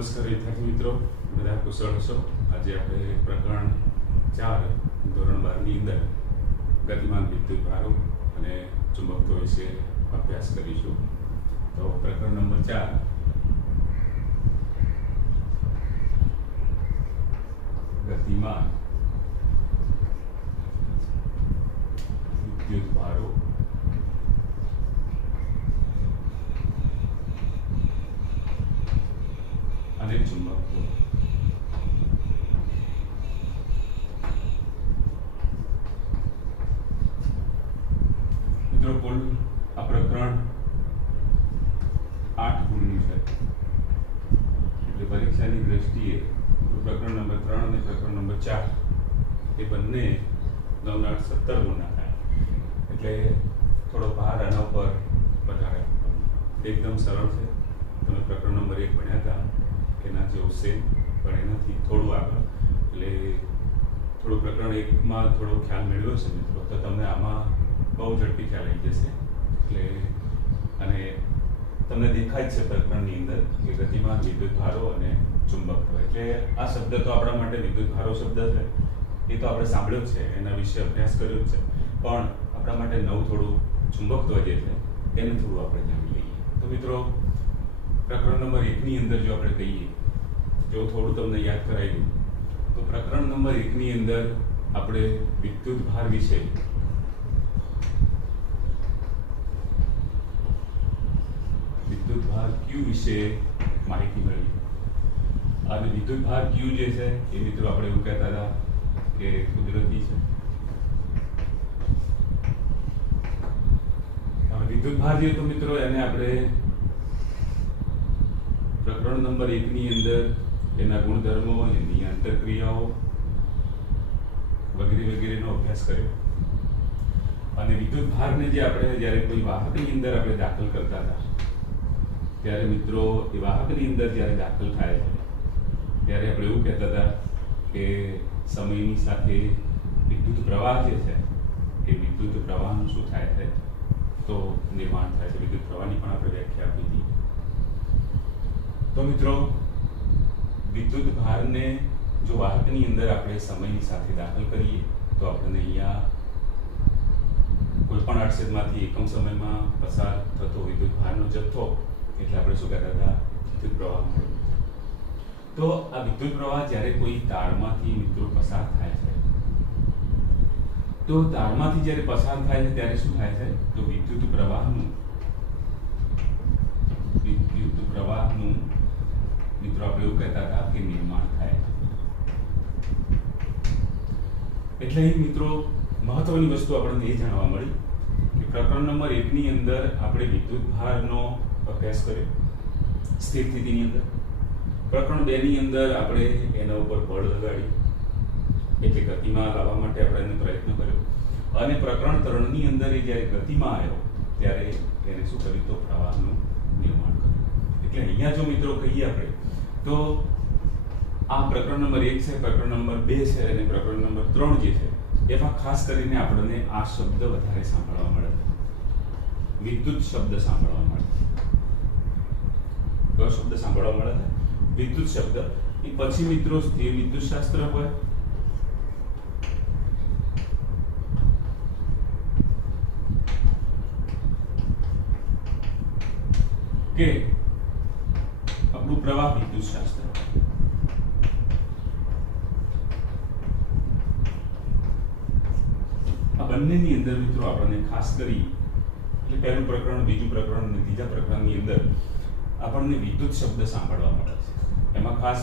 નમસ્કાર વિદ્યાર્થી મિત્રો, બધા કુશળ છો? આજે આપણે પ્રકરણ 4 ધોરણ 12 ની અંદર ગતિમાન વિદ્યુત ભારો અને ચુંબકત્વ વિશે અભ્યાસ કરીશું. તો પ્રકરણ નંબર 4 ગતિમાન વિદ્યુત ભારો અને ચુંબકત્વ. મિત્રો કુલ આ પ્રકરણ 8 ગુણનું છે, એટલે પરીક્ષાની દ્રષ્ટિએ પ્રકરણ નંબર 3 અને પ્રકરણ નંબર 4 એ બંને 9 8 17 ગુણના થાય, એટલે થોડો ભાર આના ઉપર વધારે. એકદમ સરળ છે. તમે પ્રકરણ નંબર 1 ભણ્યા હતા એના જેવું સેમ, પણ એનાથી થોડું આગળ, એટલે થોડું પ્રકરણ 1માં થોડો ખ્યાલ મેળવ્યો છે મિત્રો, તો તમને આમાં બહુ ઝડપી ખ્યાલ આવી જશે. એટલે અને તમને દેખાય જ છે પ્રકરણની અંદર કે ગતિમાન વિદ્યુત ભારો અને ચુંબકત્વ. એટલે આ શબ્દ તો આપણા માટે વિદ્યુત ભારો શબ્દ છે, એ તો આપણે સાંભળ્યો છે, એના વિશે અભ્યાસ કર્યો છે, પણ આપણા માટે નવું થોડું ચુંબકત્વ જે છે એને થોડું આપણે જાણી લઈએ. તો મિત્રો પ્રકરણ નંબર 1 ની અંદર જો આપણે કહીએ, જો થોડું તમને યાદ કરાવી દઉં, તો પ્રકરણ નંબર 1 ની અંદર આપણે વિદ્યુત ભાર વિશે Q વિશે માહિતી મેળવી. અને વિદ્યુત ભાર Q જે છે એ મિત્રો આપણે એવું કહેતા હતા કે કુદરતી છે. હવે વિદ્યુત ભાર જે તો મિત્રો એને આપણે પ્રકરણ નંબર 1 ની અંદર એના ગુણધર્મો, એની આંતરક્રિયાઓ વગેરે વગેરેનો અભ્યાસ કર્યો. અને વિદ્યુત ભારને જે આપણે જ્યારે કોઈ વાહકની અંદર આપણે દાખલ કરતા હતા, ત્યારે મિત્રો એ વાહકની અંદર જ્યારે દાખલ થાય છે ત્યારે આપણે એવું કહેતા હતા કે સમયની સાથે વિદ્યુત પ્રવાહ જે છે એ વિદ્યુત પ્રવાહનું શું થાય છે તો નિર્માણ થાય છે. વિદ્યુત પ્રવાહની પણ આપણે વ્યાખ્યા આપી હતી. તો મિત્રો વિદ્યુત ભારને જો વાહકની અંદર આપણે સમયની સાથે દાખલ કરીએ તો આપણને અહીંયા કોઈ પણ આડછેદમાંથી એકમ સમયમાં પસાર થતો વિદ્યુત ભારનો જથ્થો, એટલે આપણે શું કહેતા હતા, વિદ્યુત પ્રવાહ મળે. તો આ વિદ્યુત પ્રવાહ જ્યારે કોઈ તારમાંથી મિત્રો પસાર થાય છે, તો તારમાંથી જ્યારે પસાર થાય છે ત્યારે શું થાય છે, તો વિદ્યુત પ્રવાહનું મિત્રો આપણે એવું કહેતા હતા કે નિર્માણ થાય. એટલે મિત્રો મહત્વની વસ્તુ આપણને એ જાણવા મળી કે પ્રકરણ નંબર 1 ની અંદર આપણે વિદ્યુત ભારનો અભ્યાસ કર્યો સ્થિર સ્થિતિની અંદર. પ્રકરણ 2 ની અંદર આપણે એના ઉપર બળ લગાડી, એટલે ગતિમાં લાવવા માટે આપણે એનો પ્રયત્ન કર્યો. અને પ્રકરણ 3 ની અંદર એ જ્યારે ગતિમાં આવ્યો ત્યારે એને શું કર્યું, તો પ્રવાહનું નિર્માણ કર્યું. એટલે અહીંયા જો મિત્રો કહીએ આપણે તો આ પ્રકરણ નંબર 1 છે, પ્રકરણ નંબર 2 છે અને પ્રકરણ નંબર 3 જે છે એમાં ખાસ કરીને આપણને આ શબ્દ વધારે સાંભળવા મળે છે, વિદ્યુત શબ્દ સાંભળવા મળે છે. કયો શબ્દ સાંભળવા મળે છે? વિદ્યુત શબ્દ. એ પછી મિત્રો સ્થિર વિદ્યુત શાસ્ત્ર હોય કે આપણું પ્રવાહ વિદ્યુત શાસ્ત્ર. આ બંનેની અંદર મિત્રો આપણને ખાસ કરી, એટલે પહેલું પ્રકરણ, બીજું પ્રકરણ અને ત્રીજા પ્રકરણની અંદર આપણને વિદ્યુત શબ્દ સાંભળવા મળે છે. એમાં ખાસ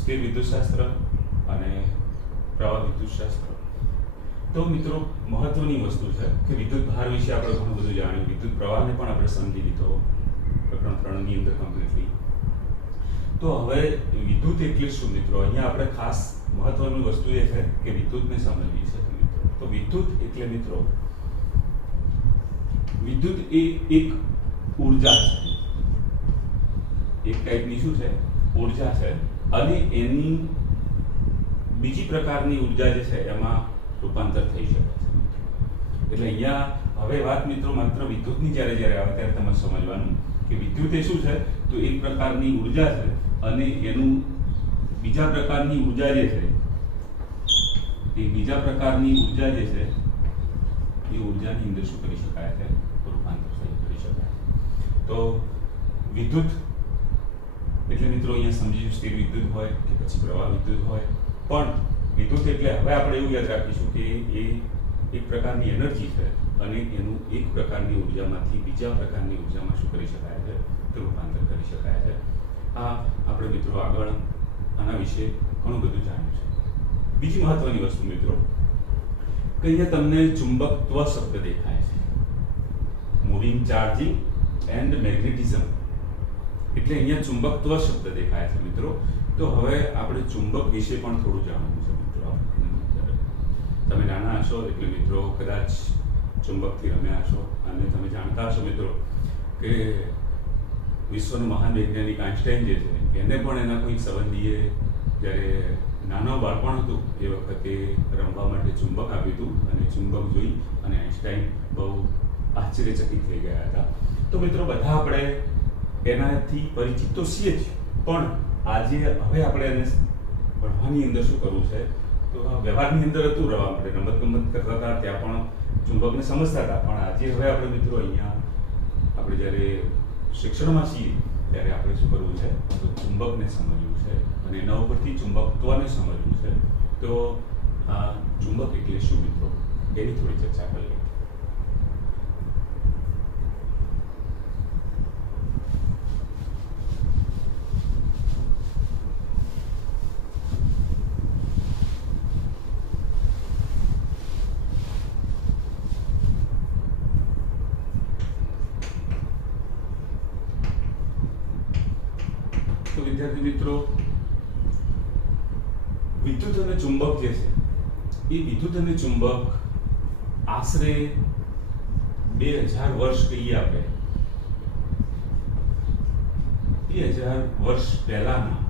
સ્થિર વિદ્યુત શાસ્ત્ર અને પ્રવાહ વિદ્યુત શાસ્ત્ર. તો મિત્રો મહત્વની વસ્તુ છે કે વિદ્યુત ભાર વિશે આપણે ઘણું બધું જાણ્યું, વિદ્યુત પ્રવાહને પણ આપણે સમજી લીધો પ્રકરણ 3 ની અંદર કમ્પ્લીટલી. તો હવે વિદ્યુત એટલે શું મિત્રો? અહીંયા આપણે ખાસ મહત્વની વસ્તુ એ છે કે વિદ્યુતને સમજવી છે મિત્રો. તો વિદ્યુત એટલે મિત્રો, વિદ્યુત એ એક ઉર્જા છે, એક ટાઈપની શું છે, ઉર્જા છે. અને એની બીજી પ્રકારની ઉર્જા જે છે એમાં રૂપાંતર થઈ શકે છે. એટલે અહીંયા હવે વાત મિત્રો માત્ર વિદ્યુતની જ્યારે આવે ત્યારે તમારે સમજવાનું કે વિદ્યુત એ શું છે, તો એક પ્રકારની ઉર્જા છે અને એનું બીજા પ્રકારની ઉર્જા જે છે એ બીજા પ્રકારની ઉર્જા જે છે એ ઉર્જાની અંદર શું કરી શકાય છે? રૂપાંતર કરી શકાય. તો વિદ્યુત એટલે મિત્રો અહીંયા સમજીશું સ્થિર વિદ્યુત હોય કે પછી પ્રવાહ વિદ્યુત હોય, પણ વિદ્યુત એટલે હવે આપણે એવું યાદ રાખીશું કે એ એક પ્રકારની એનર્જી છે અને એનું એક પ્રકારની ઉર્જામાંથી બીજા પ્રકારની ઉર્જામાં શું કરી શકાય છે? તો રૂપાંતર કરી શકાય છે. આ આપણે મિત્રો આગળ આના વિશે ઘણું બધું જાણ્યું છે. બીજી મહત્વની વસ્તુ મિત્રો કે અહીંયા તમને ચુંબકત્વ શબ્દ દેખાય છે. મૂવિંગ ચાર્જિંગ એન્ડ મેગ્નેટિઝમ એટલે અહીંયા ચુંબકત્વ શબ્દ દેખાય છે મિત્રો. તો હવે આપણે ચુંબક વિશે પણ થોડું જાણવું છે મિત્રો. તમે નાના હશો એટલે મિત્રો કદાચ ચુંબકથી રમ્યા હશો અને તમે જાણતા હશો મિત્રો કે વિશ્વનું મહાન વૈજ્ઞાનિક આઇન્સ્ટાઈન જે છે એને પણ એના કોઈ સંબંધીએ જ્યારે નાનો બાળપણ હતું એ વખતે રમવા માટે ચુંબક આપ્યું હતું અને ચુંબક જોઈ અને આઇન્સ્ટાઈન બહુ આશ્ચર્યચકિત થઈ ગયા હતા. તો મિત્રો બધા આપણે એનાથી પરિચિત તો છીએ જ, પણ આજે હવે આપણે એને ભણવાની અંદર શું કરવું છે? તો વ્યવહારની અંદર હતું રમવા માટે, રમત ગમત કરતા હતા ત્યાં પણ ચુંબકને સમજતા હતા, પણ આજે હવે આપણે મિત્રો અહીંયા આપણે જ્યારે શિક્ષણમાં છીએ ત્યારે આપણે શું કરવું છે? તો ચુંબકને સમજવું છે અને એના ઉપરથી ચુંબકત્વને સમજવું છે. તો આ ચુંબક એટલે શું મિત્રો? એની થોડી ચર્ચા કરીએ. તો વિદ્યાર્થી મિત્રો, વિદ્યુત અને ચુંબક જે છે એ વિદ્યુત અને ચુંબક આશરે 2000 વર્ષ કહીએ આપણે, 2000 વર્ષ પહેલાના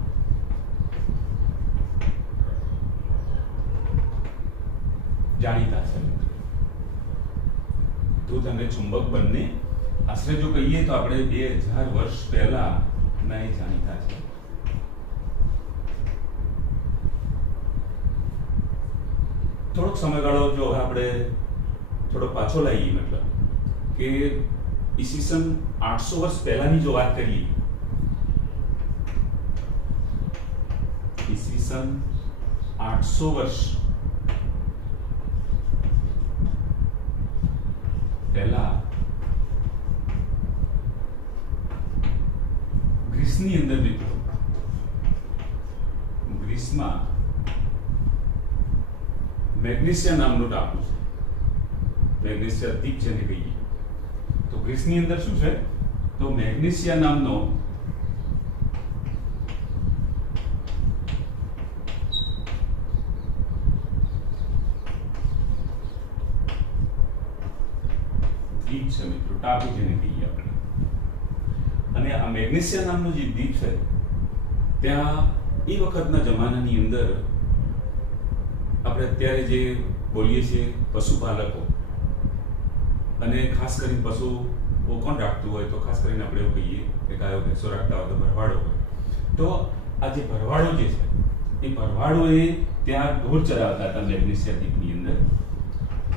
જાણીતા છે. વિદ્યુત અને ચુંબક બંને આશરે જો કહીએ તો આપણે 2000 વર્ષ પહેલા ના એ જાણીતા છે. થોડોક સમયગાળો જો આપણે થોડો પાછો લાવીએ, મતલબ કે ઈસવીસન 800 વર્ષ પહેલાની જો વાત કરીએ, ઈસવીસન 800 વર્ષ પહેલા ગ્રીસની અંદર મિત્રો, ગ્રીસમાં મેગ્નેશિયા નામનો ટાપુ છે, મેગ્નેશિયા દ્વીપ જેને કહીએ. તો ગ્રીસની અંદર શું છે? તો મેગ્નેશિયા નામનો દ્વીપ છે મિત્રો, ટાપુ જેને કહીએ આપણે. અને આ મેગ્નેશિયા નામનો જે દ્વીપ છે ત્યાં એ વખતના જમાનાની અંદર આપણે અત્યારે જે બોલીએ છીએ પશુપાલકો, અને ખાસ કરીને પશુઓ કોણ રાખતું હોય તો ખાસ કરીને આપણે એવું કહીએ કે ગાયો ભેંસો રાખતા હોય તો ભરવાડો હોય. તો આ જે ભરવાડો જે છે એ ભરવાડોએ ત્યાં ઢોર ચરાવતા હતા મેગ્નેશિયા દ્વીપની અંદર.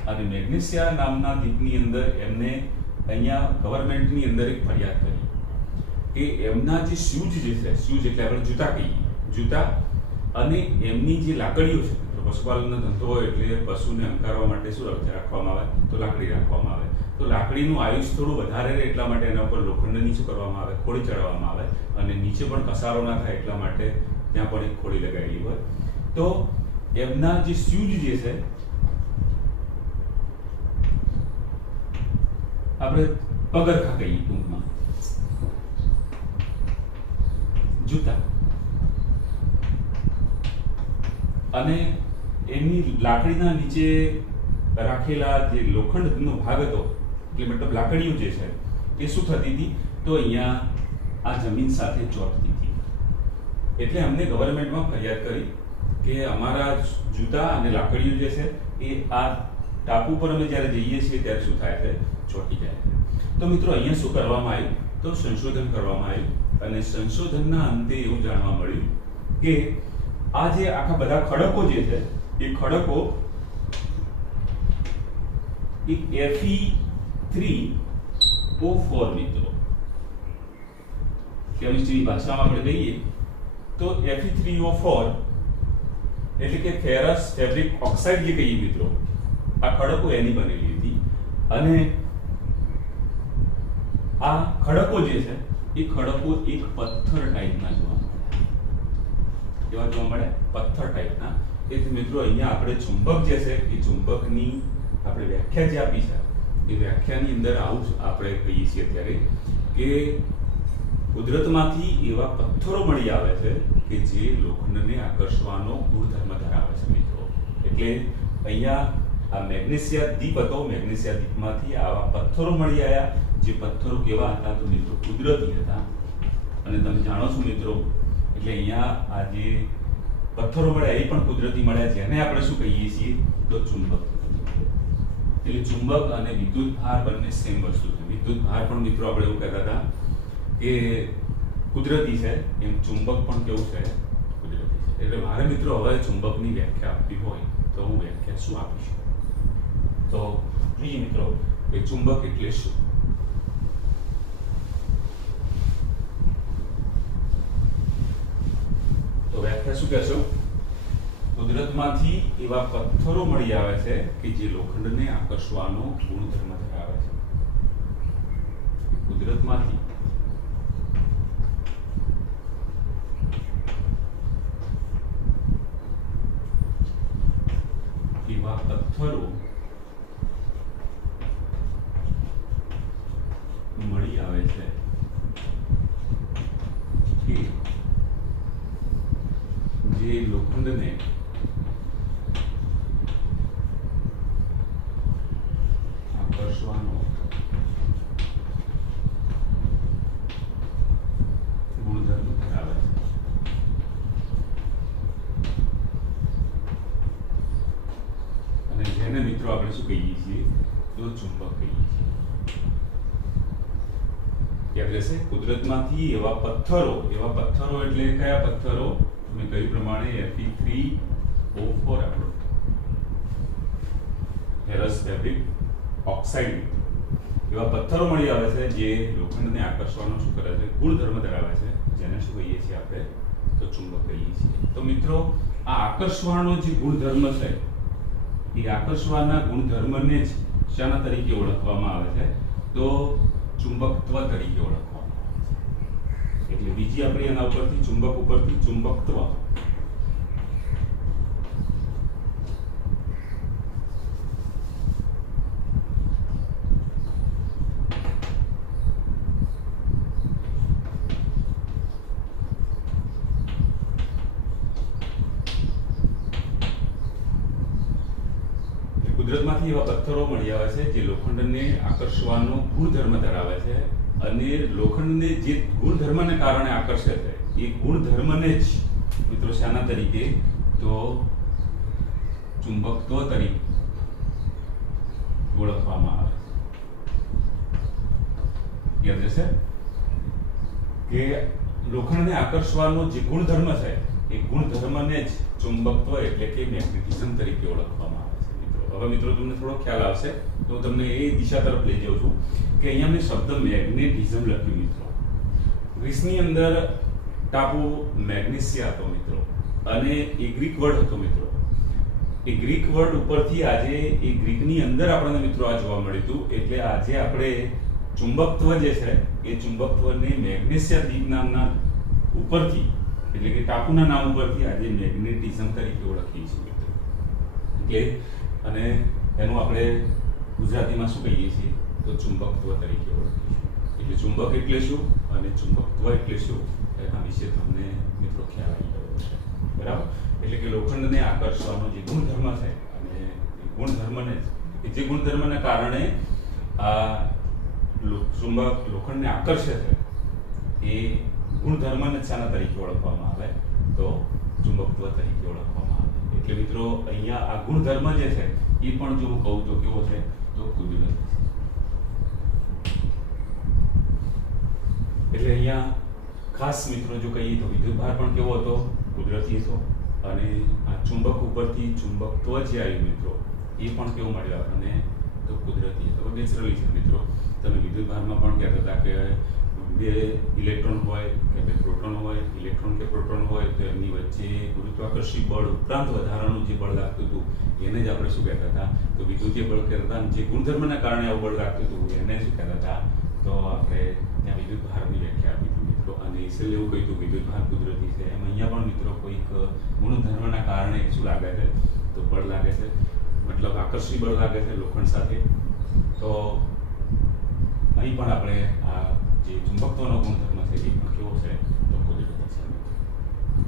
અને મેગ્નેશિયા નામના દ્વીપની અંદર એમને અહીંયા ગવર્મેન્ટની અંદર એક ફરિયાદ કરી કે એમના જે શૂઝ જે છે, શૂઝ એટલે આપણે જૂતા કહીએ, જૂતા અને એમની જે લાકડીઓ છે, પશુપાલનનો ધંધો હોય એટલે પશુને હંકારવા માટે શું રાખવામાં આવે? તો લાકડી રાખવામાં આવે. તો લાકડીનું આયુષ થોડું વધારે રહે એટલા માટે એના ઉપર લોખંડની શું કરવામાં આવે? ખોડી ચડાવવામાં આવે, અને નીચે પણ કસારો ના થાય એટલા માટે ત્યાં પણ એક ખોડી લગાવેલી હોય. તો એમના જે શૂઝ જે છે આપણે પગરખા કહીએ ટૂંકમાં, જૂતા, અને એમની લાકડીના નીચે રાખેલા જે લોખંડનો ભાગ હતો, એટલે મતલબ લાકડીઓ જે છે એ શું થતી હતી? તો અહીંયા આ જમીન સાથે ચોંટતી હતી. એટલે અમને ગવર્મેન્ટમાં ફરિયાદ કરી કે અમારા જૂતા અને લાકડીઓ જે છે એ આ ટાપુ પર અમે જ્યારે જઈએ છીએ ત્યારે શું થાય છે? ચોંટી જાય છે. તો મિત્રો અહીંયા શું કરવામાં આવ્યું તો સંશોધન કરવામાં આવ્યું અને સંશોધનના અંતે એવું જાણવા મળ્યું કે આ જે આખા બધા ખડકો જે છે એ ખડકો Fe3O4 મિત્રો કેમિસ્ટ્રીની ભાષામાં આપણે કહીએ તો Fe3O4 એટલે કે ફેરસ ફેબ્રિક ઓક્સાઇડ જે કહીએ મિત્રો, આ ખડકો એની બનેલી હતી અને આ ખડકો જે છે એ ખડકો એક પથ્થર ટાઈપના જોવા મળ્યા. કેવા જોવા મળ્યા? પથ્થર ટાઈપના. એટલે મિત્રો અહીંયા આપણે ચુંબક જે છે એ ચુંબકની આપણે વ્યાખ્યા જે આપી છે એ વ્યાખ્યાની અંદર આવું આપણે કહીએ છીએ અત્યારે કે કુદરતમાંથી એવા પથ્થરો મળી આવે છે કે જે લોખંડને આકર્ષવાનો ગુણધર્મ ધરાવે છે મિત્રો. એટલે અહીંયા આ મેગ્નેશિયા દ્વીપ હતો, મેગ્નેશિયા દ્વીપમાંથી આવા પથ્થરો મળી આવ્યા. જે પથ્થરો કેવા હતા તો મિત્રો કુદરતી હતા. અને તમે જાણો છો મિત્રો, એટલે અહીંયા આ જે પથ્થરો મળ્યા એ પણ કુદરતી મળ્યા, જેને આપણે શું કહીએ છીએ તો ચુંબક. એટલે ચુંબક અને વિદ્યુત ભાર બંને સેમ વસ્તુ છે. વિદ્યુત ભાર પણ મિત્રો આપણે એવું કહેતા હતા કે કુદરતી છે, એમ ચુંબક પણ કેવું છે? કુદરતી છે. એટલે મારે મિત્રો હવે ચુંબકની વ્યાખ્યા આપવી હોય તો હું વ્યાખ્યા શું આપીશ? તો જોઈએ મિત્રો કે ચુંબક એટલે શું. તો વ્યાખ્યા શું કહેશો? કુદરતમાંથી એવા પથ્થરો મળી આવે છે કે જે લોખંડને આકર્ષવાનો ગુણધર્મ ધરાવે છે. કુદરતમાંથી એવા પથ્થરો મળી આવે છે કે જે લોખંડને આકર્ષવાનો ગુણધર્મ ધરાવે છે. અને જેને મિત્રો આપણે શું કહીએ છીએ તો ચુંબક કહીએ છીએ. યાદ રહેશે, કુદરતમાંથી એવા પથ્થરો એટલે કયા પથ્થરો? મેં કહ્યું પ્રમાણે Fe3O4 આપણો ફેરસ ફેબ્રિક ઓક્સાઇડ એવા પથ્થરો મળી આવે છે જે લોખંડને આકર્ષવાનો શું કરે છે? ગુણધર્મ ધરાવે છે, જેને શું કહીએ છીએ આપણે તો ચુંબક કહીએ છીએ. તો મિત્રો આ આકર્ષવાનો જે ગુણધર્મ છે એ આકર્ષવાના ગુણધર્મને જ શાના તરીકે ઓળખવામાં આવે છે? તો ચુંબકત્વ તરીકે ઓળખવામાં આવે છે. એટલે બીજી આપણે એના ઉપરથી ચુંબક ઉપરથી ચુંબકત્વ કુદરતમાંથી એવા પથ્થરો મળી આવે છે જે લોખંડને આકર્ષવાનો ગુણધર્મ ધરાવે છે અને લોખંડને જે ગુણધર્મને કારણે આકર્ષે છે એ ગુણધર્મને જ મિત્રો શાના તરીકે તો ચુંબકત્વ તરીકે ઓળખવામાં આવે છે. યાદ રહેશે કે લોખંડને આકર્ષવાનો જે ગુણધર્મ છે એ ગુણધર્મને જ ચુંબકત્વ એટલે કે મેગ્નેટિઝમ તરીકે ઓળખવામાં આવે છે. હવે મિત્રો તમને થોડો ખ્યાલ આવશે તો હું તમને એ દિશા તરફ લઈ જાઉં છું કે અહીંયા મેં શબ્દ મેગ્નેટિઝમ લખ્યું મિત્રો. ગ્રીસની અંદર ટાપુ મેગ્નેશિયા હતો મિત્રો અને એ ગ્રીક વર્ડ હતો મિત્રો. એ ગ્રીક વર્ડ ઉપરથી આજે એ ગ્રીકની અંદર આપણને મિત્રો આ જોવા મળ્યું હતું. એટલે આજે આપણે ચુંબકત્વ જે છે એ ચુંબકત્વને મેગ્નેશિયા દ્વીપ નામના ઉપરથી એટલે કે ટાપુના નામ ઉપરથી આજે મેગ્નેટિઝમ તરીકે ઓળખીએ છીએ મિત્રો. એટલે અને એનું આપણે ગુજરાતીમાં શું કહીએ છીએ તો ચુંબકત્વ તરીકે ઓળખીએ છીએ. એટલે ચુંબક એટલે શું અને ચુંબકત્વ એટલે શું એના વિશે તમને મિત્રો ખ્યાલ આવી ગયો છે, બરાબર? એટલે કે લોખંડને આકર્ષવાનો જે ગુણધર્મ છે અને એ ગુણધર્મને જે ગુણધર્મના કારણે આ ચુંબક લોખંડને આકર્ષે છે એ ગુણધર્મને શાના તરીકે ઓળખવામાં આવે તો ચુંબકત્વ તરીકે ઓળખવામાં આવે. એટલે મિત્રો અહીંયા આ ગુણધર્મ જે છે એ પણ જો હું કહું તો કેવો છે તો કુદરતી છે. એટલે અહીંયા ખાસ મિત્રો જો કહીએ તો વિદ્યુત ભાર પણ કેવો હતો? કુદરતી હતો. અને આ ચુંબક ઉપરથી ચુંબકત્વ જે આવ્યું મિત્રો એ પણ કેવું મળ્યું આપણને? તો કુદરતી. તો નેચરલી છે મિત્રો. તમે વિદ્યુત ભારમાં પણ કહેતા હતા કે બે ઇલેક્ટ્રોન હોય કે બે પ્રોટોન હોય, ઇલેક્ટ્રોન કે પ્રોટોન હોય તો એમની વચ્ચે ગુરુત્વાકર્ષી બળ ઉપરાંત વધારાનું જે બળ લાગતું હતું એને જ આપણે શું કહેતા હતા? તો વિદ્યુતીય બળ કહેતા હતા. જે ગુણધર્મના કારણે આવું બળ લાગતું હતું એને શું કહેતા હતા? તો આપણે ત્યાં વિદ્યુત ભારની વ્યાખ્યા આપી હતી મિત્રો. અને ઇસેલ એવું કહ્યું હતું વિદ્યુત ભાર કુદરતી છે. એમ અહીંયા પણ મિત્રો કોઈક ગુણધર્મના કારણે શું લાગે છે? તો બળ લાગે છે, મતલબ આકર્ષી બળ લાગે છે લોખંડ સાથે. તો અહીં પણ આપણે આ જે ચુંબકત્વનો ગુણધર્મ છે એ પણ કેવો છે? તો કુદરતી છે.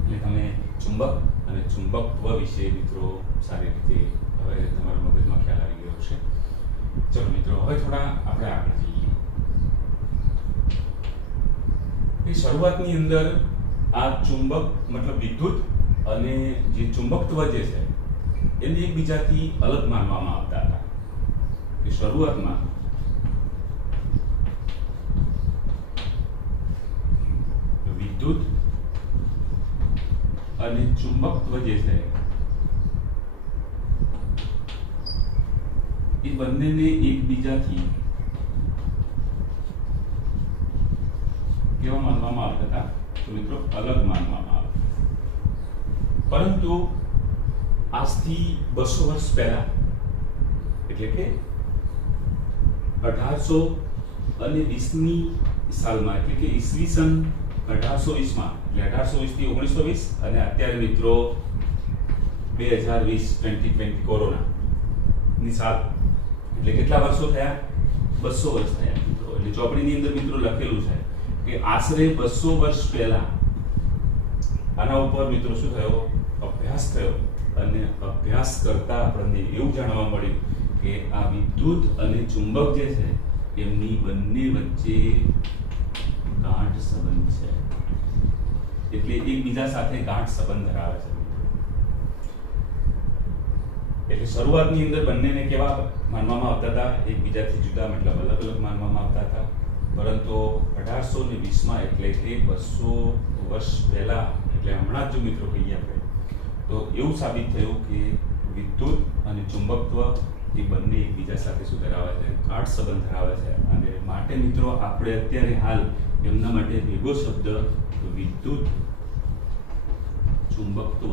એટલે તમે ચુંબક અને ચુંબકત્વ વિશે મિત્રો સારી રીતે હવે તમારા મગજમાં ખ્યાલ આવી ગયો છે. ચલો મિત્રો, હવે થોડા આપણે આગળ જઈએ. એ શરૂઆતની અંદર આ ચુંબક મતલબ વિદ્યુત અને જે ચુંબકત્વ જે છે એને એકબીજાથી અલગ માનવામાં આવતા હતા. કે શરૂઆતમાં વિદ્યુત અને ચુંબકત્વ જે છે એ બંનેને એકબીજાથી કેવા માનવામાં આવતા હતા? તો મિત્રો અલગ માનવામાં આવતા. પરંતુ આજથી 200 વર્ષ પહેલા એટલે કે 1820ની સાલમાં એટલે કે ઈસવીસન 1820માં એટલે 1820 થી 1920 અને અત્યારે મિત્રો 2020 કોરોના ની સાલ એટલે કેટલા વર્ષો થયા? 200 વર્ષ થયા મિત્રો. એટલે ચોપડીની અંદર મિત્રો લખેલું છે કે આશરે 200 વર્ષ પહેલા આના ઉપર મિત્રો શું થયો? અભ્યાસ થયો. અને અભ્યાસ કરતા આપણને એવું જાણવા મળ્યું કે આ વિદ્યુત અને ચુંબક જે છે એમની બંને વચ્ચે ગાંઠ સંબંધ છે. એટલે એકબીજા સાથે ગાંઠ સંબંધ ધરાવે છે. એટલે શરૂઆતની અંદર બંનેને કેવા માનવામાં આવતા હતા? એકબીજાથી જુદા મતલબ અલગ અલગ માનવામાં આવતા હતા. પરંતુ 1820માં એટલે કે 200 વર્ષ પહેલા એટલે હમણાં જ જો મિત્રો કહીએ આપણે તો એવું સાબિત થયું કે વિદ્યુત અને ચુંબકત્વ એ બંને એકબીજા સાથે શું ધરાવે છે? ગાઢ સંબંધ ધરાવે છે. અને માટે મિત્રો આપણે અત્યારે હાલ એમના માટે ભેગો શબ્દ વિદ્યુત ચુંબકત્વ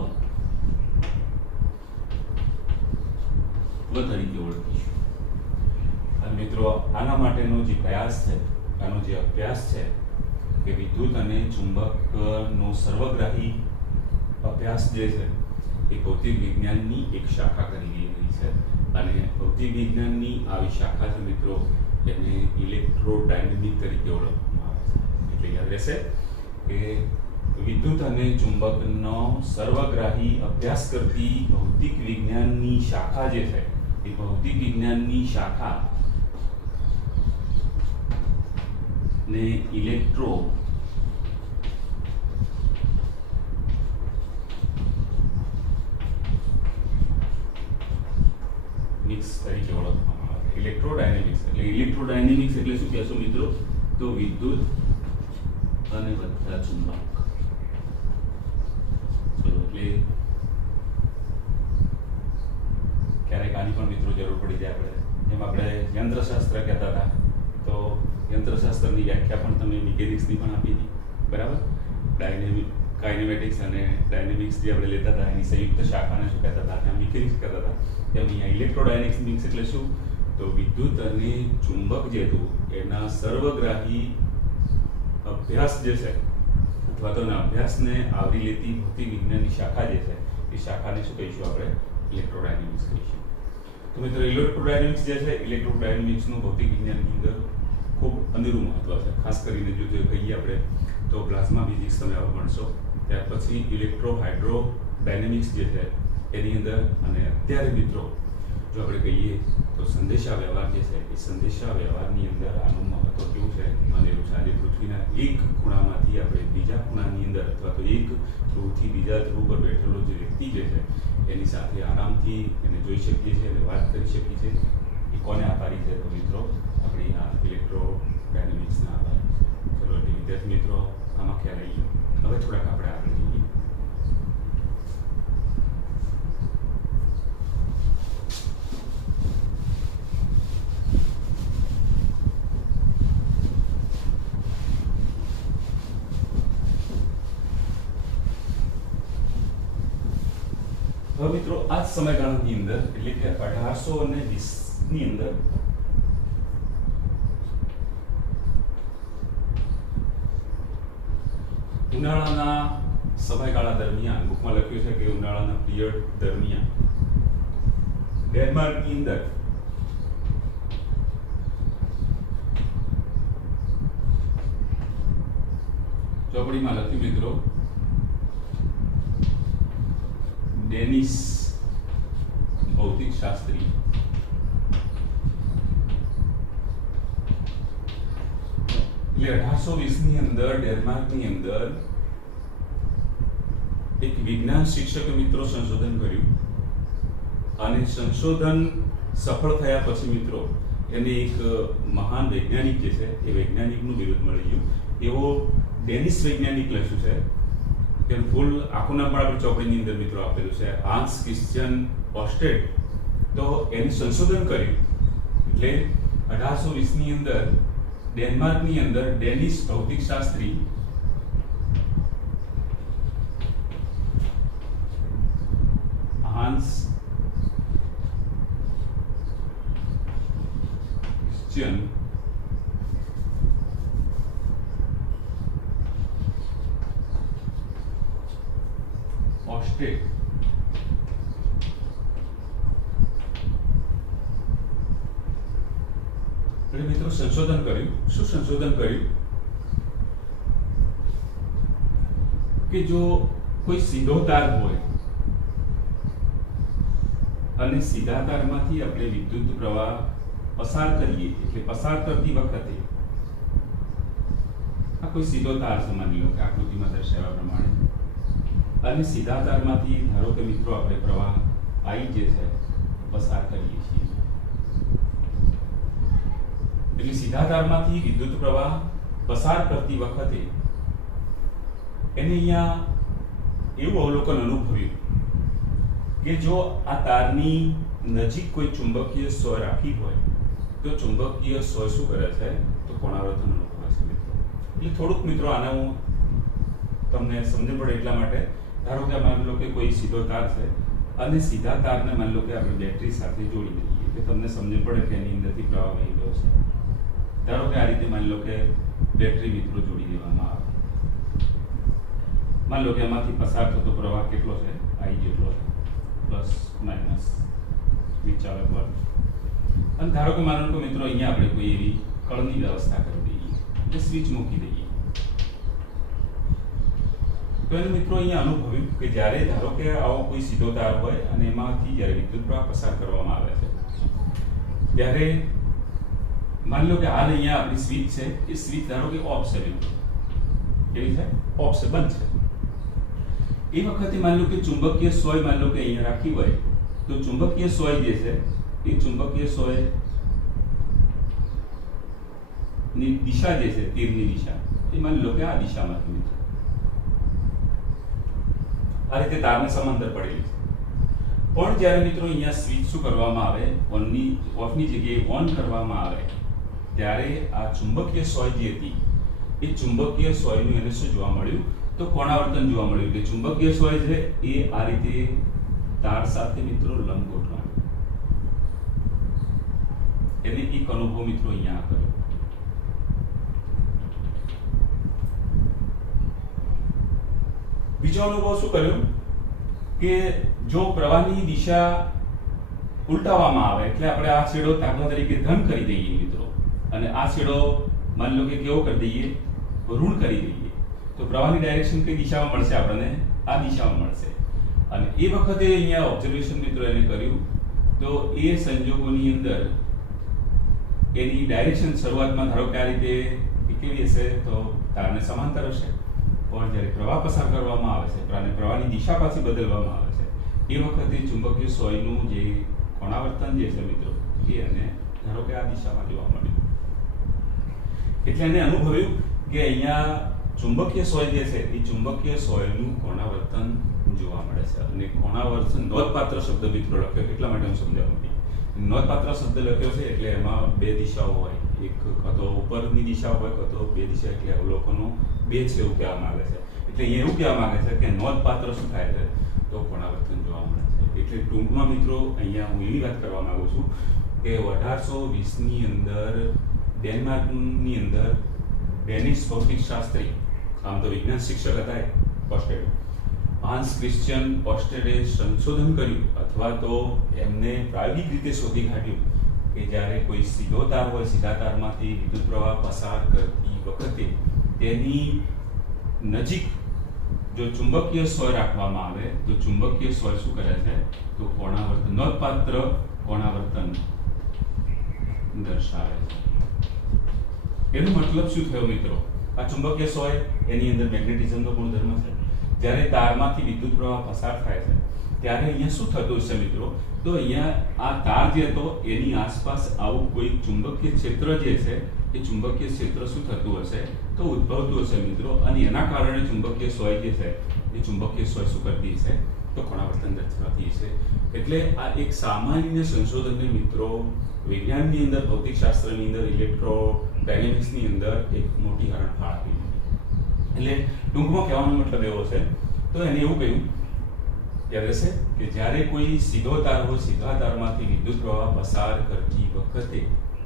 તરીકે ઓળખીશું. અને મિત્રો આના માટેનો જે પ્રયાસ છે, આનો જે અભ્યાસ છે કે વિદ્યુત અને ચુંબકનો સર્વગ્રાહી અભ્યાસ જે છે એ ભૌતિક વિજ્ઞાનની એક શાખા કરી રહી છે. અને ભૌતિક વિજ્ઞાનની આવી શાખા છે મિત્રો એને ઇલેક્ટ્રોડાયનેમિક તરીકે ઓળખવામાં આવે છે. એટલે યાદ રહેશે કે વિદ્યુત અને ચુંબકનો સર્વગ્રાહી અભ્યાસ કરતી ભૌતિક વિજ્ઞાનની શાખા જે છે એ ભૌતિક વિજ્ઞાનની શાખા ને ઇલેક્ટ્રો તરીકે ઓળખવામાં આવે છે. ઇલેક્ટ્રોડાયનેમિક્સ એટલે શું કહેશો મિત્રો? તો વિદ્યુત અને વત્તા ચુંબક. ચલો એટલે ક્યારેક આની પણ મિત્રો જરૂર પડી જાય. જેમ આપણે યંત્રશાસ્ત્ર કહેતા હતા તો યંત્રશાસ્ત્રની વ્યાખ્યા પણ તમે મિકેનિક્સની પણ આપી હતી, બરાબર? કાઇનેમેટિક્સ અને ડાયનેમિક્સ જે આપણે લેતા હતા એની સંયુક્ત શાખાને શું કહેતા હતા? ત્યાં મિકેનિક્સ કહેતા હતા. તેમ અહીંયા ઇલેક્ટ્રોડાયનેમિક્સ એટલે શું? તો વિદ્યુત અને ચુંબક જે હતું એના સર્વગ્રાહી અભ્યાસ જે છે અથવા તો એના અભ્યાસને આવરી લેતી ભૌતિક વિજ્ઞાનની શાખા જે છે એ શાખાને શું કહીશું આપણે? ઇલેક્ટ્રોડાયનેમિક્સ કહીશું. તો મિત્રો ઇલેક્ટ્રોડાયનેમિક્સ જે છે ઇલેક્ટ્રોડાયનેમિક્સનું ભૌતિક વિજ્ઞાનની અંદર ખૂબ અનેરું મહત્વ છે. ખાસ કરીને જો કહીએ આપણે તો પ્લાઝ્મા ફિઝિક્સ તમે હવે ભણશો. ત્યાર પછી ઇલેક્ટ્રો હાઇડ્રો ડાયનેમિક્સ જે છે એની અંદર અને અત્યારે મિત્રો જો આપણે કહીએ તો સંદેશા વ્યવહાર જે છે એ સંદેશા વ્યવહારની અંદર આનું મહત્વ કેવું છે? અનેરું છે. આજે પૃથ્વીના એક ખૂણામાંથી આપણે બીજા ખૂણાની અંદર અથવા તો એક ધ્રુવથી બીજા ધ્રુવ પર બેઠેલો જે વ્યક્તિ જે છે એની સાથે આરામથી એને જોઈ શકીએ છીએ અને વાત કરી શકીએ છીએ. એ કોને આભારી છે? તો મિત્રો આપણી આ ઇલેક્ટ્રો ડાયનેમિક્સના આભારી છે. ચલો વિદ્યાર્થી મિત્રો આમાં ખ્યાલ આવી ગયો। હવે થોડાક આપણે આગળ જઈએ। હવે મિત્રો આ સમયગાળાની અંદર એટલે કે 1820 ની અંદર ઉનાળાના સમયગાળા દરમિયાન બુકમાં લખ્યું છે કે ઉનાળાના પીરિયડ દરમિયાન ડેનમાર્કની અંદર ચોપડીમાં લખ્યું મિત્રો ડેનિશ ભૌતિક શાસ્ત્રી એટલે 1820 ની અંદર ડેનમાર્કની અંદર એક વિજ્ઞાન શિક્ષકે મિત્રો સંશોધન કર્યું અને સંશોધન સફળ થયા પછી મિત્રો એને એક મહાન વૈજ્ઞાનિક જે છે એ વૈજ્ઞાનિકનું બિરુદ મળી ગયું। એવો ડેનિશ વૈજ્ઞાનિક લખ્યું છે તેનું ફૂલ આખું નામ પણ આપણી ચોપડીની અંદર મિત્રો આપેલું છે, હાન્સ ક્રિશ્ચિયન ઓસ્ટેડ। તો એનું સંશોધન કર્યું એટલે 1820 ની અંદર ડેનમાર્કની અંદર ડેનિશ ભૌતિક શાસ્ત્રી હાન્સ ક્રિશ્ચિયન ઓસ્ટેડ એટલે મિત્રો સંશોધન કર્યું। શું સંશોધન કર્યું કે જો કોઈ સીધો તાર હોય અને સીધા તારમાંથી આપણે વિદ્યુત પ્રવાહ પસાર કરીએ એટલે પસાર કરતી વખતે આ કોઈ સીધો તાર છે, માની લો કે આકૃતિમાં દર્શાવ્યા પ્રમાણે, અને સીધા તારમાંથી ધારો કે મિત્રો આપણે પ્રવાહ I જે છે પસાર કરીએ છીએ એટલે સીધા તારમાંથી વિદ્યુત પ્રવાહ પસાર કરતી વખતે એને અહીંયા એવું અવલોકન અનુભવ્યું કે જો આ તારની નજીક કોઈ ચુંબકીય સોય રાખી હોય તો ચુંબકીય સોય શું કરે છે તો કોણાવર્તન અનુભવે છે મિત્રો। એટલે થોડુંક મિત્રો આને હું તમને સમજ પડે એટલા માટે ધારો કે માની લો કે કોઈ સીધો તાર છે અને સીધા તારને માની લો કે આપણે બેટરી સાથે જોડી દઈએ એટલે તમને સમજ પડે કે એની અંદરથી પ્રવાહ વહી રહ્યો છે। ધારો કે આ રીતે માની લો કે બેટરી મિત્રો જોડી દેવામાં આવે, માની લો કે એમાંથી પસાર થતો પ્રવાહ કેટલો છે I જેટલો છે, પ્લસ માઇનસ વિચારક વર્ગ, અને ધારો કે માનો કે મિત્રો અહીંયા આપણે કોઈ એવી કળની વ્યવસ્થા કરી દઈએ એટલે સ્વિચ મૂકી દઈએ તો એને મિત્રો અહીંયા અનુભવ્યું કે જ્યારે ધારો કે આવો કોઈ સીધો તાર હોય અને એમાંથી જ્યારે વિદ્યુત પ્રવાહ પસાર કરવામાં આવે છે ત્યારે માની લો કે હાલ અહીંયા આપણી સ્વિચ છે એ સ્વિચ ધારો કે ઓફ છે મિત્રો, કેવી છે ઓફ છે, બંધ છે। એ વખતે માની લો કે ચુંબકીય સોય માની લો કે અહીંયા રાખી હોય તો ચુંબકીય સોય જે છે એ ચુંબકીય સોય ની દિશા જે છે તીરની દિશા એ માની લો કે આ દિશામાંથી મિત્રો આ રીતે તારને સમાંતર પડેલી છે। પણ જ્યારે મિત્રો અહીંયા સ્વિચ શું કરવામાં આવે ઓફની જગ્યાએ ઓન કરવામાં આવે ત્યારે આ ચુંબકીય સોય જે હતી એ ચુંબકીય સોયનું એને શું જોવા મળ્યું તો કોણાવર્તન જોવા મળ્યું કે ચુંબકીય સોય છે એ આ રીતે તાર સાથે મિત્રો લંબગોઠવાય એને એક અનુભવ મિત્રો અહીંયા કર્યો। બીજો અનુભવ શું કર્યો કે જો પ્રવાહની દિશા ઉલટાવવામાં આવે એટલે આપણે આ છેડો દાખલા તરીકે ધન કરી દઈએ મિત્રો અને આ છેડો માની લો કે કેવો કરી દઈએ ઋણ કરી દઈએ તો પ્રવાહની ડાયરેક્શન કઈ દિશામાં મળશે આપણને આ દિશામાં મળશે। અને એ વખતે અહીંયા ઓબ્ઝર્વેશન મિત્રો એને કર્યું તો એ સંજોગોની અંદર એની ડાયરેક્શન શરૂઆતમાં ધારો કે આ રીતે કેવી હશે તો તારને સમાંતર હશે, પણ જ્યારે પ્રવાહ પસાર કરવામાં આવે છે અને પ્રવાહની દિશા પાછી બદલવામાં આવે છે એ વખતે ચુંબકીય સોયનું જે કોણાવર્તન જે છે મિત્રો એ એને ધારો કે આ દિશામાં જોવા મળ્યું એટલે એને અનુભવ્યું કે અહીંયા ચુંબકીય સોય જે છે એ ચુંબકીય સોયનું કોણાવર્તન જોવા મળે છે. અને કોણાવર્તન નોંધપાત્ર શબ્દ મિત્રો લખ્યો એટલા માટે હું સમજાવું. નોંધપાત્ર શબ્દ લખ્યો છે એટલે એમાં બે દિશાઓ હોય, એક કાં તો ઉપરની દિશા હોય કાં તો બે દિશા, એટલે અવલોકનો બે છે એવું કહેવા માંગે છે. એટલે અહીંયા એવું કહેવા માંગે છે કે નોંધપાત્ર શું થાય છે તો કોણાવર્તન જોવા મળે છે. એટલે ટૂંકમાં મિત્રો અહીંયા હું એવી વાત કરવા માંગુ છું કે 1820ની અંદર ડેનમાર્કની અંદર ડેનિશ ભૌતિકશાસ્ત્રી, આમ તો વિજ્ઞાન શિક્ષક હતા ઓસ્ટેડ, હાન્સ ક્રિશ્ચિયન ઓસ્ટેડે સંશોધન કર્યું અથવા તો એમને પ્રાયોગિક રીતે શોધી કાઢ્યું કે જ્યારે કોઈ સીધો તાર હોય, સીધા તારમાંથી વિદ્યુત પ્રવાહ પસાર કરતી વખતે તેની નજીક જો ચુંબકીય સોય રાખવામાં આવે તો ચુંબકીય સોય શું કરે છે તો કોણાવર્તન, નોંધપાત્ર કોણાવર્તન દર્શાવે છે. એનો મતલબ શું થયો મિત્રો? આ ચુંબકીય સોય એની અંદર મેગ્નેટિઝમનો ગુણધર્મ છે. જ્યારે તારમાંથી વિદ્યુત પ્રવાહ પસાર થાય છે ત્યારે અહીંયા શું થતું હશે મિત્રો? તો અહીંયા આ તાર જે હતો એની આસપાસ આવું કોઈ ચુંબકીય ક્ષેત્ર જે છે એ ચુંબકીય ક્ષેત્ર શું થતું હશે તો ઉદ્ભવતું હશે મિત્રો. અને એના કારણે ચુંબકીય સોય જે છે એ ચુંબકીય સોય શું કરતી હશે તો કોણાવર્તન દર્શાવતી હશે. એટલે આ એક સામાન્ય સંશોધનને મિત્રો વિજ્ઞાનની અંદર, ભૌતિકશાસ્ત્રની અંદર, ઇલેક્ટ્રોડાયનેમિક્સની અંદર એક મોટી હરણફાળ આપી. એટલે ટૂંકમાં કહેવાનો મતલબ એવો છે તો એને એવું કહ્યું યાદ હશે કે જ્યારે કોઈ સીધો તાર હોય, સીધા તારમાંથી વિદ્યુત પ્રવાહ પસાર કરતી વખતે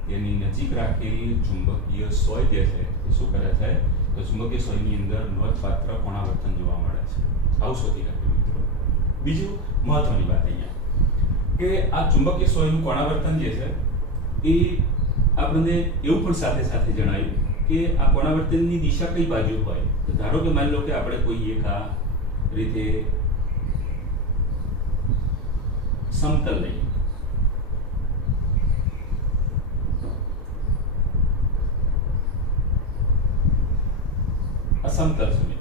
તેની નજીક રાખેલી ચુંબકીય સોય જે છે એ શું કરે છે તો ચુંબકીય સોયની અંદર નોંધપાત્ર કોણાવર્તન જોવા મળે છે. આવું શોધી રાખ્યું મિત્રો. બીજું મહત્વની વાત અહીંયા કે આ ચુંબકીય સોયનું કોણાવર્તન જે છે એ આપણને એવું પણ સાથે સાથે જણાવ્યું કે આ કોણાવર્તનની દિશા કઈ બાજુ હોય. તો ધારો કે માની લો કે આપણે કોઈ એક આ રીતે સમતલ લઈએ, આ સમતલ છે.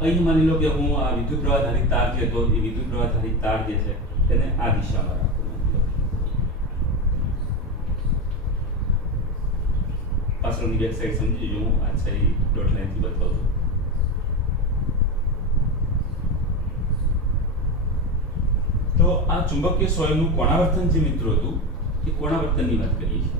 અહીં માની લો કે હું આ વિદ્યુત પ્રવાહધારી તાર જે હતો એ વિદ્યુત પ્રવાહધારી તાર જે છે એને આ દિશામાં રાખું. પાછળની બેક સાઈડ સમજી જો હું આ સાઈડ ડોટ લાઈનથી બતાવું છું. તો આ ચુંબકીય સોયનું કોણાવર્તન જે મિત્રો હતું એ કોણાવર્તનની વાત કરીએ છીએ.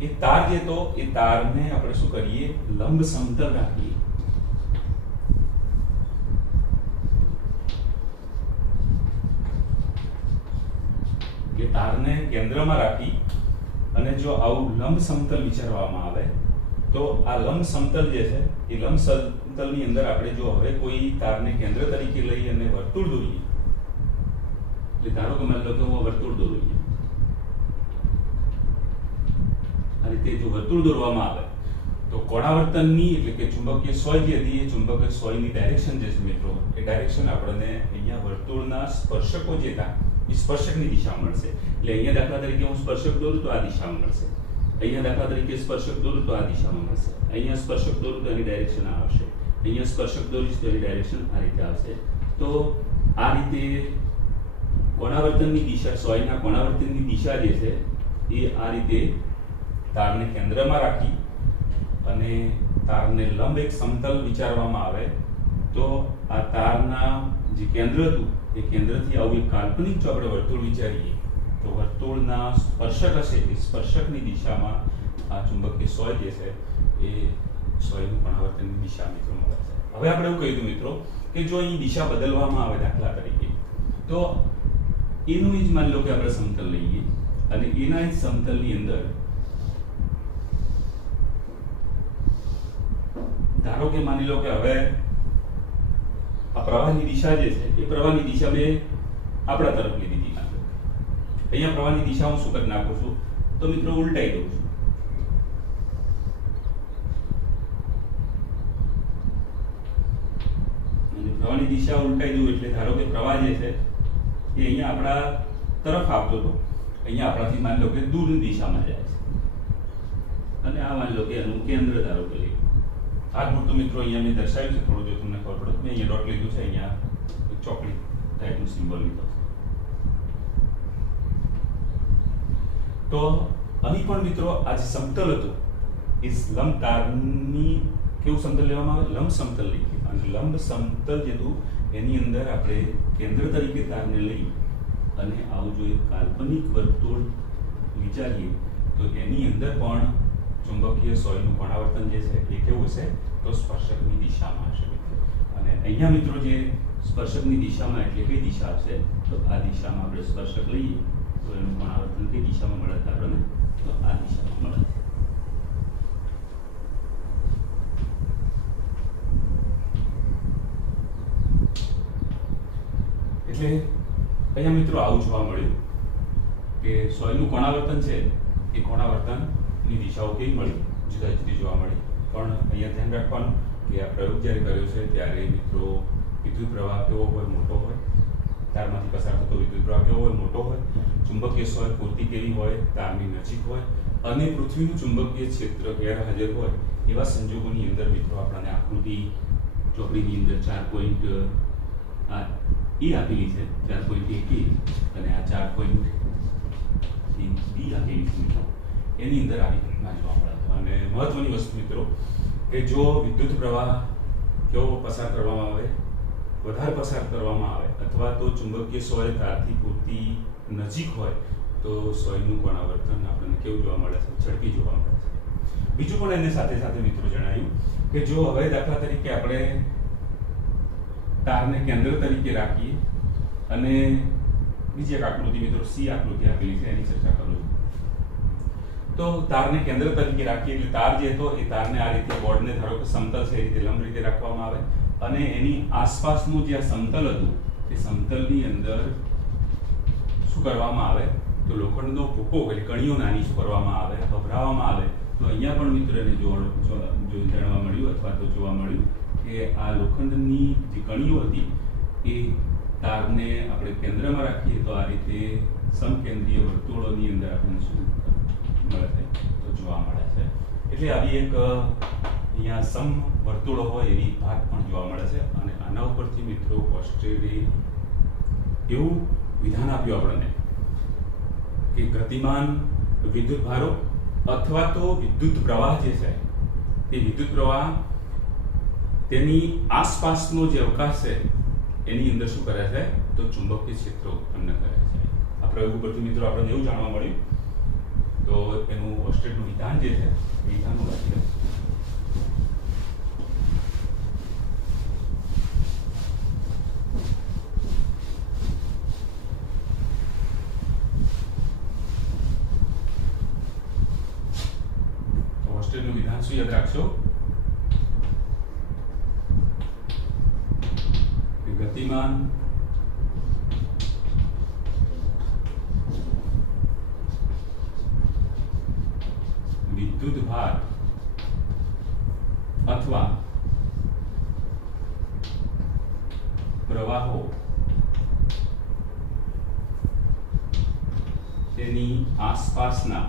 એ તાર જે તો એ તારને આપણે શું કરીએ લંબ સમતલ રાખીએ. કે તારને કેન્દ્રમાં રાખી અને જો આવું લંબ સમતલ વિચારવામાં આવે તો આ લંબ સમતલ જે છે એ લંબ સમતલની અંદર આપણે જો હવે કોઈ તારને કેન્દ્ર તરીકે લઈ અને વર્તુળ દોરીએ, એટલે ધારો કે માની લો કે હું વર્તુળ દોરીએ, આ રીતે જો વર્તુળ દોરવામાં આવે તો કોણાવર્તનની એટલે કે ચુંબકીય સોય જે હતી એ ચુંબકીય સોયની ડાયરેક્શન જે છે મિત્રો એ ડાયરેક્શન આપણને અહીંયા વર્તુળના સ્પર્શકો જે હતા એ સ્પર્શકની દિશા મળશે. એટલે અહીંયા દાખલા તરીકે હું સ્પર્શક દોરું તો આ દિશામાં મળશે, અહીંયા દાખલા તરીકે સ્પર્શક દોરું તો આ દિશામાં મળશે, અહીંયા સ્પર્શક દોરું તો એની ડાયરેક્શન આ આવશે, અહીંયા સ્પર્શક દોરીશ તો એની ડાયરેક્શન આ રીતે આવશે. તો આ રીતે કોણાવર્તનની દિશા, સોયના કોણાવર્તનની દિશા જે છે એ આ રીતે તારને કેન્દ્રમાં રાખી અને તારને લંબ એક સમતલ વિચારવામાં આવે તો આ તારના જે કેન્દ્ર હતું એ કેન્દ્રથી આવું એક કાલ્પનિક જો આપણે વર્તુળ વિચારીએ તો વર્તુળના સ્પર્શક હશે એ સ્પર્શકની દિશામાં આ ચુંબકીય સોય જે છે એ સોયનું કોણાવર્તનની દિશા મિત્રો મળે છે. હવે આપણે એવું કહ્યું મિત્રો કે જો અહીં દિશા બદલવામાં આવે દાખલા તરીકે તો એનું જ માની લો કે આપણે સમતલ લઈએ અને એના જ સમતલની અંદર ધારો કે માની લો કે હવે આ પ્રવાહની દિશા જે છે એ પ્રવાહની દિશા મેં આપણા તરફ લીધી હતી. અહીંયા પ્રવાહની દિશા હું શું કરી નાખું છું તો મિત્રો ઉલટાઈ દઉં છું. પ્રવાહની દિશા ઉલટાઈ દઉં એટલે ધારો કે પ્રવાહ જે છે એ અહીંયા આપણા તરફ આવતો હતો, અહીંયા આપણાથી માની લો કે દૂરની દિશામાં જાય છે અને આ માની લો કે એનું કેન્દ્ર ધારો કે લઈએ. આ મોટું મિત્રો અહીંયા મેં દર્શાવ્યું છે થોડું જો તમને ખબર પડે. મેં અહીંયા ડોટ લીધું છે, અહીંયા ચોકડી ટાઈપનું સિમ્બોલ લીધો છે. તો અહીં પણ મિત્રો આ જે સમતલ હતું એ લંબ તારની કેવું સમતલ લેવામાં આવે? લંબ સમતલ લઈએ. અને લંબ સમતલ જે હતું એની અંદર આપણે કેન્દ્ર તરીકે તારને લઈ અને આવું જો એક કાલ્પનિક વર્તુળ વિચારીએ તો એની અંદર પણ ચુંબકીય સોયનું કોણાવર્તન જે છે એ કેવું હશે? તો સ્પર્શકની દિશામાં હશે મિત્રો. અને અહીંયા મિત્રો જે સ્પર્શકની દિશામાં એટલે કઈ દિશા હશે? તો આ દિશામાં આપણે સ્પર્શક લઈએ તો એનું કોણાવર્તન કઈ દિશામાં મળે આપણને? તો આ દિશામાં મળે. એટલે અહીંયા મિત્રો આવું જોવા મળ્યું કે સોયનું કોણાવર્તન છે એ કોણાવર્તનની દિશાઓ કેવી મળી? જુદા જુદી જોવા મળી. પણ અહીંયા ધ્યાન રાખવાનું કે આ પ્રયોગ જ્યારે કર્યો છે ત્યારે મિત્રો વિદ્યુત પ્રવાહ કેવો હોય? મોટો હોય. તારમાંથી પસાર થતો વિદ્યુત પ્રવાહ કેવો હોય? મોટો હોય. ચુંબકીય સોય પૂરતી કેવી હોય? તારની નજીક હોય. અને પૃથ્વીનું ચુંબકીય ક્ષેત્ર ગેરહાજર હોય એવા સંજોગોની અંદર મિત્રો આપણને આકૃતિ ચોપડીની અંદર 4 આ એ આપેલી છે 4.1 અને આ 4.3 બી આપેલી છે મિત્રો. એની અંદર આવી ઘટના જોવા મળે. અને મહત્વની વસ્તુ મિત્રો કે જો વિદ્યુત પ્રવાહ કેવો પસાર કરવામાં આવે? વધારે પસાર કરવામાં આવે અથવા તો ચુંબકીય સોય તારથી પૂરતી નજીક હોય તો સોયનું કોણાવર્તન આપણને કેવું જોવા મળે છે? ઝડપી જોવા મળે છે. બીજું પણ એને સાથે સાથે મિત્રો જણાવ્યું કે જો હવે દાખલા તરીકે આપણે તારને કેન્દ્ર તરીકે રાખીએ અને બીજી એક આકૃતિ મિત્રો સી આકૃતિ આપેલી છે એની ચર્ચા કરું છું. તો તારને કેન્દ્ર તરીકે રાખીએ એટલે તાર જે હતો એ તારને આ રીતે બોર્ડને ધારો કે સમતલ છે એ રીતે લંબ રીતે રાખવામાં આવે અને એની આસપાસનું જે સમતલ હતું એ સમતલની અંદર શું કરવામાં આવે? તો લોખંડનો ભૂકો એટલે કણીઓ નાની શું કરવામાં આવે? ભભરાવવામાં આવે. તો અહીંયા પણ મિત્રો એને જાણવા મળ્યું અથવા તો જોવા મળ્યું કે આ લોખંડની જે કણીઓ હતી એ તારને આપણે કેન્દ્રમાં રાખીએ તો આ રીતે સમકેન્દ્રીય વર્તુળોની અંદર આપણને શું મળે છે? તો જોવા મળે છે. એટલે આવી એક અહીંયા સમ વર્તુળો હોય એવી ભાગ પણ જોવા મળે છે. અને આના ઉપરથી મિત્રો ઓસ્ટ્રેલિયાએ એવું વિધાન આપ્યું આપણને કે ગતિમાન વિદ્યુત ભારો અથવા તો વિદ્યુત પ્રવાહ જે છે એ વિદ્યુત પ્રવાહ તેની આસપાસનો જે અવકાશ છે એની અંદર શું કરે છે? તો ચુંબકીય ક્ષેત્ર ઉત્પન્ન કરે છે. આ પ્રયોગ ઉપરથી મિત્રો આપણને એવું જાણવા મળ્યું. તો એનું ઓસ્ટ્રેટનું વિધાન જે છે વિધાનો લખી દઉં. ઓસ્ટ્રેટનું વિધાન શું યાદ રાખશો? ગતિમાન વિદ્યુત ભાર અથવા પ્રવાહો તેની આસપાસના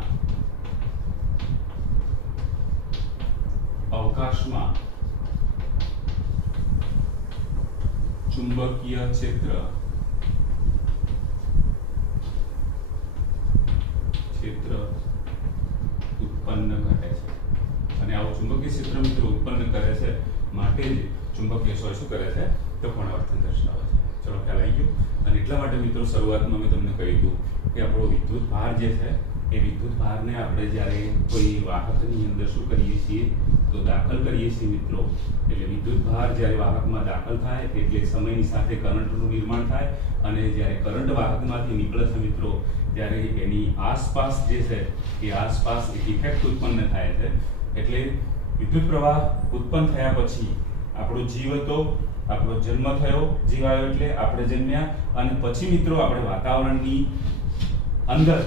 અવકાશમાં ચુંબકીય ક્ષેત્ર ઉત્પન્ન કરે છે. અને આવું ચુંબકીય ક્ષેત્ર મિત્રો ઉત્પન્ન કરે છે માટે જ ચુંબકીય સોય શું કરે છે? તો કોણાવર્તન દર્શાવે છે. ચલો ખ્યાલ આવી ગયો. અને એટલા માટે મિત્રો શરૂઆતમાં મેં તમને કહ્યું હતું કે આપણો વિદ્યુત ભાર જે છે એ વિદ્યુત ભારને આપણે જ્યારે કોઈ વાહકની અંદર શું કરીએ છીએ? તો દાખલ કરીએ છીએ મિત્રો. એટલે વિદ્યુત ભાર જ્યારે વાહકમાં દાખલ થાય એટલે સમયની સાથે કરંટનું નિર્માણ થાય અને જ્યારે કરંટ વાહકમાંથી નીકળે છે મિત્રો ત્યારે એની આસપાસ જે છે એ આસપાસ એક ઇફેક્ટ ઉત્પન્ન થાય છે. એટલે વિદ્યુત પ્રવાહ ઉત્પન્ન થયા પછી આપણો જીવ હતો, આપણો જન્મ થયો, જીવ આવ્યો એટલે આપણે જન્મ્યા અને પછી મિત્રો આપણે વાતાવરણની અંદર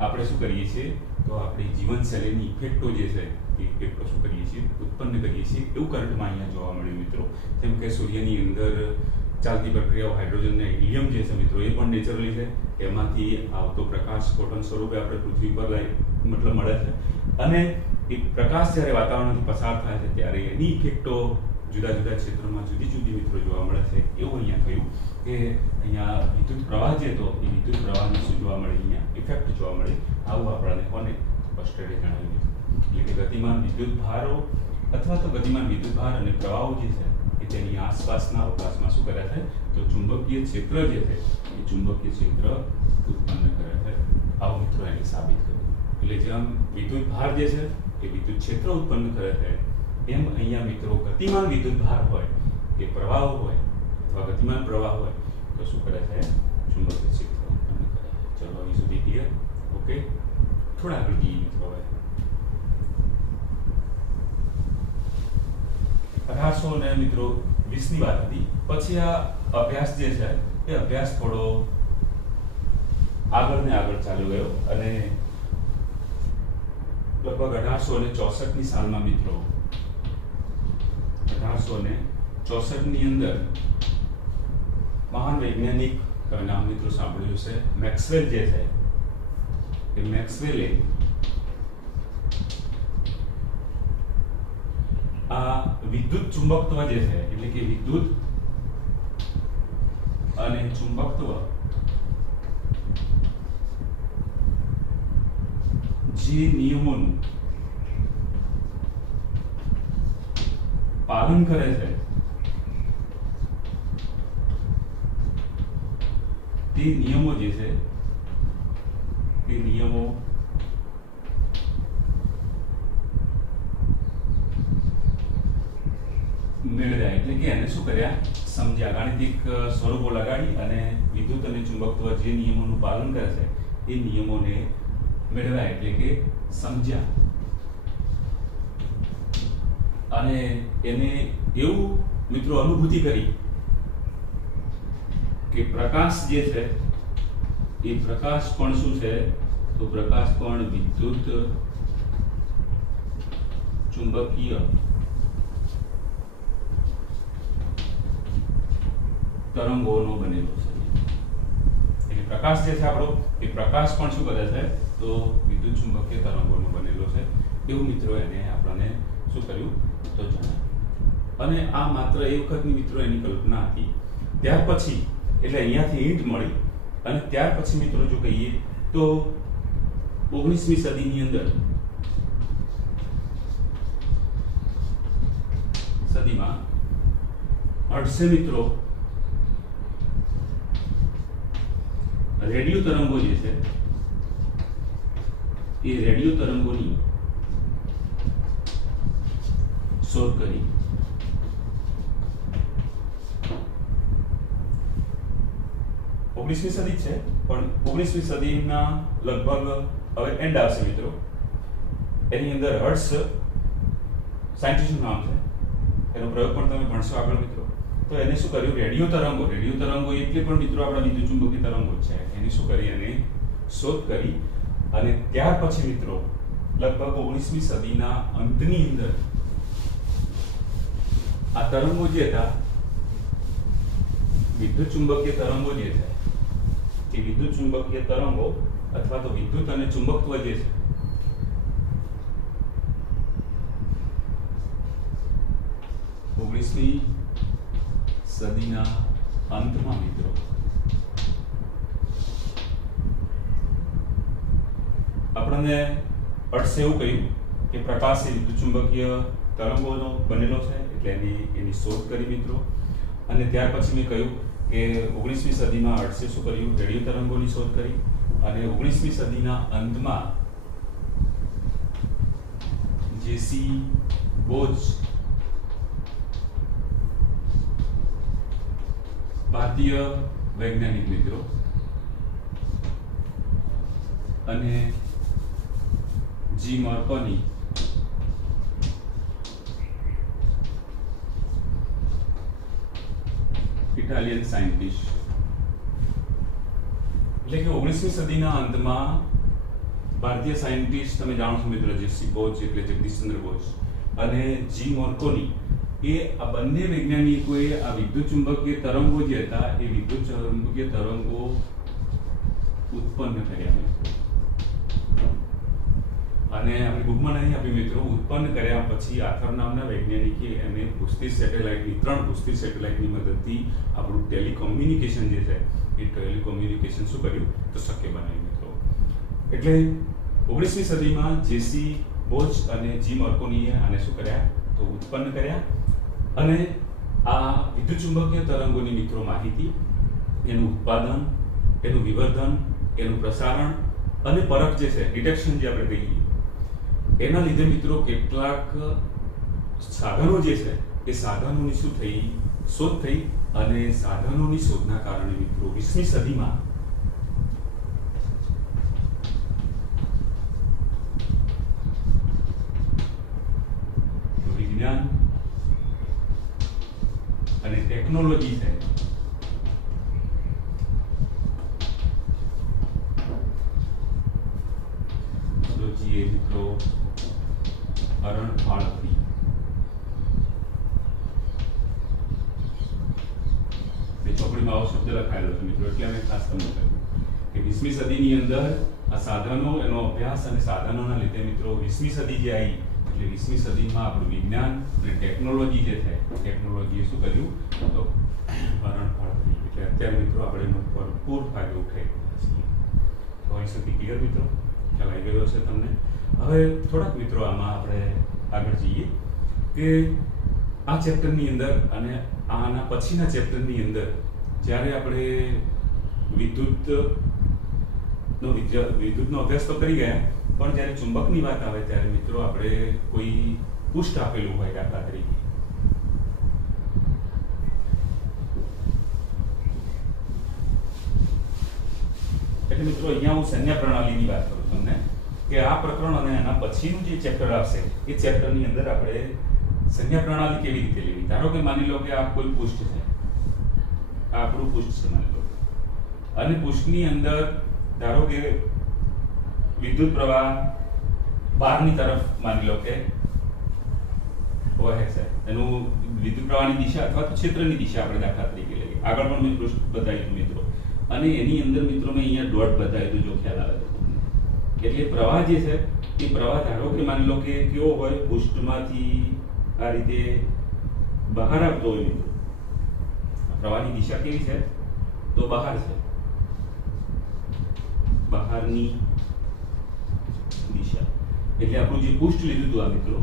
આપણે શું કરીએ છીએ? તો આપણી જીવનશૈલીની ઇફેક્ટો જે છે એ ઇફેક્ટો શું કરીએ છીએ? ઉત્પન્ન કરીએ છીએ. એવું કરંટમાં અહીંયા જોવા મળ્યું મિત્રો. જેમ કે સૂર્યની અંદર ચાલતી પ્રક્રિયાઓ હાઇડ્રોજન અને હિલિયમ જે છે મિત્રો એ પણ નેચરલી છે. એમાંથી આવતો પ્રકાશ ફોટોન સ્વરૂપે આપણે પૃથ્વી પર મતલબ મળે છે અને એ પ્રકાશ જ્યારે વાતાવરણથી પસાર થાય છે ત્યારે એની ઇફેક્ટો જુદા જુદા ક્ષેત્રોમાં જુદી જુદી મિત્રો જોવા મળે છે. એવું અહીંયા થયું. કે અહીંયા વિદ્યુત પ્રવાહ જે હતો એ વિદ્યુત પ્રવાહની શું જોવા મળે, અહીંયા ઇફેક્ટ જોવા મળે. આવું આપણને કોને સ્પષ્ટપણે જણાવ્યું. એટલે કે ગતિમાન વિદ્યુત ભારો અથવા તો ગતિમાન વિદ્યુત ભાર અને પ્રવાહો જે છે એ તેની આસપાસના અવકાશમાં શું કરે છે, તો ચુંબકીય ક્ષેત્ર જે છે એ ચુંબકીય ક્ષેત્ર ઉત્પન્ન કરે છે. આવું મિત્રો એને સાબિત કર્યું. એટલે જેમ વિદ્યુત ભાર જે છે એ વિદ્યુત ક્ષેત્ર ઉત્પન્ન કરે છે, એમ અહીંયા મિત્રો ગતિમાન વિદ્યુત ભાર હોય કે પ્રવાહ હોય અથવા ગતિમાન પ્રવાહ હોય તો શું કરે છે, ચુંબકીય ક્ષેત્ર ઉત્પન્ન કરે છે. ચલો અહીં સુધી ક્લિયર. ઓકે, થોડા આગળ જઈએ મિત્રો. હવે 1800 મિત્રો 20 ની વાત હતી. પછી આ અભ્યાસ જે છે એ અભ્યાસ થોડો આગળ ને આગળ ચાલુ ગયો અને લગભગ 1864 ની સાલમાં મિત્રો 1864 ની અંદર મહાન વૈજ્ઞાનિક નામ મિત્રો સાંભળ્યું છે, મેક્સવેલ જે છે એ મેક્સવેલે આ વિદ્યુત ચુંબકત્વ જે છે એટલે કે વિદ્યુત અને ચુંબકત્વ જે નિયમોનું પાલન કરે છે તે નિયમો જે છે તે નિયમો મેળવ્યા. એટલે કે એને શું કર્યા, સમજ્યા. ગાણિતિક સ્વરૂપો લગાડી અને વિદ્યુત અને ચુંબકત્વ જે નિયમોનું પાલન કરે છે એ નિયમોને મેળવ્યા એટલે કે સમજ્યા. અને એને એવું મિત્રો અનુભૂતિ કરી કે પ્રકાશ જે છે એ પ્રકાશ પણ શું છે, તો પ્રકાશ પણ વિદ્યુત ચુંબકીય તરંગોનો બનેલો છે. એટલે પ્રકાશ જે છે આપણો એ પ્રકાશ પણ શું કરે છે, તો વિદ્યુત ચુંબકીય તરંગોનો બનેલો છે. એવું મિત્રો એને આપણને શું કર્યું, તો જણાવ્યું. અને આ માત્ર એ વખતની મિત્રો એની કલ્પના હતી. ત્યાર પછી એટલે અહીંયાથી હિન્ટ મળી અને ત્યાર પછી મિત્રો જો કહીએ તો 19મી સદીની અંદર સદીમાં હર્ટ્ઝે મિત્રો રેડિયો તરંગો જે છે એ રેડિયો તરંગોની શોધ કરી. ઓગણીસમી સદી છે પણ 19મી સદીના લગભગ હવે એન્ડ આવશે મિત્રો. એની અંદર હર્ટ્ઝ સાયન્ટિસ્ટનું નામ છે, એનો પ્રયોગ પણ તમે ભણશો આગળ મિત્રો. તો એને શું કર્યું, રેડિયો તરંગો એટલે પણ મિત્રો આપણા વિદ્યુત ચુંબકીય તરંગો છે, એની શું કરી, એને શોધ કરી. અને ત્યાર પછી મિત્રો લગભગ 19મી સદીના અંતની અંદર આ તરંગો જે હતા, વિદ્યુત ચુંબકીય તરંગો જે છે એ વિદ્યુત ચુંબકીય તરંગો અથવા તો વિદ્યુત અને ચુંબકત્વ જે છે ઓગણીસમી સદીના અંતમાં મિત્રો આપણને હર્ટ્ઝે એવું કહ્યું કે પ્રકાશ એ વિદ્યુત ચુંબકીય તરંગોનો બનેલો છે, એટલે એની શોધ કરી મિત્રો. અને ત્યાર પછી મેં કહ્યું કે 19મી સદીમાં હર્ટ્ઝે શું કર્યું, રેડિયો તરંગોની શોધ કરી. અને 19મી સદીના અંતમાં જેસી બોઝ ભારતીય વૈજ્ઞાનિક મિત્રો અને જી માર્કોની ઇટાલિયન સાયન્ટિસ્ટ. એટલે કે 19મી સદીના અંતમાં ભારતીય સાયન્ટિસ્ટ તમે જાણો છો મિત્રો, જેસી બોઝ એટલે જગદીશચંદ્ર બોઝ અને જી માર્કોની, એ આ બંને વૈજ્ઞાનિકોએ આ વિદ્યુત ચુંબકીય તરંગો જે હતા એ વિદ્યુત ચુંબકીય તરંગો ઉત્પન્ન કર્યા. અને આપણી બુકમાં નહીં આપી મિત્રો, ઉત્પન્ન કર્યા પછી આથર નામના વૈજ્ઞાનિકે એને પૃથ્વી સેટેલાઇટની 3 પૃથ્વી સેટેલાઇટની મદદથી આપણું ટેલિકોમ્યુનિકેશન જે છે એ ટેલિકોમ્યુનિકેશન શું કર્યું તો શક્ય બનાવ્યું મિત્રો. એટલે 19મી સદીમાં જેસી બોચ અને જી માર્કોનીએ આને શું કર્યા તો ઉત્પન્ન કર્યા. અને આ વિદ્યુત ચુંબકીય તરંગોની મિત્રો માહિતી, એનું ઉત્પાદન, એનું વિવર્ધન, એનું પ્રસારણ અને પરખ જે છે ડિટેક્શન જે આપણે કહીએ, એના લીધે મિત્રો કેટલાક સાધનો જે છે એ સાધનોની શું થઈ શોધ થઈ. અને સાધનોની શોધના કારણે મિત્રો 20મી સદીમાં વિજ્ઞાન અને ટેકનોલોજી છે એ મિત્રો હરણફાળ હતી. ચોપડીમાં આવો શબ્દ લખાયેલો છે મિત્રો, એટલે અમે ખાસ તમને કહ્યું કે 20મી સદીની અંદર આ સાધનો, એનો અભ્યાસ અને સાધનોના લીધે મિત્રો 20મી સદી જે આવી, એટલે 20મી સદીમાં આપણું વિજ્ઞાન અને ટેકનોલોજી જે છે, ટેકનોલોજીએ શું કર્યું તો હરણફાળ હતી. એટલે અત્યારે મિત્રો આપણે એનો ભરપૂર ફાયદો ઉઠાવી રહ્યા છીએ. તો અહીં સુધી ક્લિયર મિત્રો, ખ્યાલ આવી ગયો છે તમને. હવે થોડાક મિત્રો આમાં આપણે આગળ જઈએ કે આ ચેપ્ટરની અંદર અને આના પછીના ચેપ્ટરની અંદર જ્યારે આપણે વિદ્યુતનો અભ્યાસ તો કરી ગયા, પણ જ્યારે ચુંબકની વાત આવે ત્યારે મિત્રો આપણે કોઈ પૃષ્ઠ આપેલું હોય, દાખલા તરીકે એટલે મિત્રો અહીંયા હું સંજ્ઞા પ્રણાલીની વાત કરું તમને કે આ પ્રકરણ અને એના પછીનું જે ચેપ્ટર આવશે એ ચેપ્ટરની અંદર આપણે સંજ્ઞા પ્રણાલી કેવી રીતે લેવી. ધારો કે માની લો કે આ કોઈ પૃષ્ઠ છે, આ આપણું પૃષ્ઠ છે માની લો, અને પૃષ્ઠની અંદર ધારો કે વિદ્યુત પ્રવાહ બહારની તરફ માની લો કે વહે છે, એનું વિદ્યુત પ્રવાહની દિશા અથવા તો ક્ષેત્રની દિશા આપણે દાખલા તરીકે લઈએ. આગળ પણ મેં પૃષ્ઠ બતાવ્યું મિત્રો, અને એની અંદર મિત્રો મેં અહીંયા ડોટ બતાવ્યું જો ખ્યાલ આવે તો. એટલે પ્રવાહ જે છે એ પ્રવાહ ધારો કે માની લો કે કેવો હોય, પૃષ્ઠમાંથી આ રીતે બહાર આવતો હોય મિત્રો. પ્રવાહની દિશા કેવી છે તો બહાર છે, બહારની દિશા. એટલે આપણું જે પૃષ્ઠ લીધું હતું આ મિત્રો,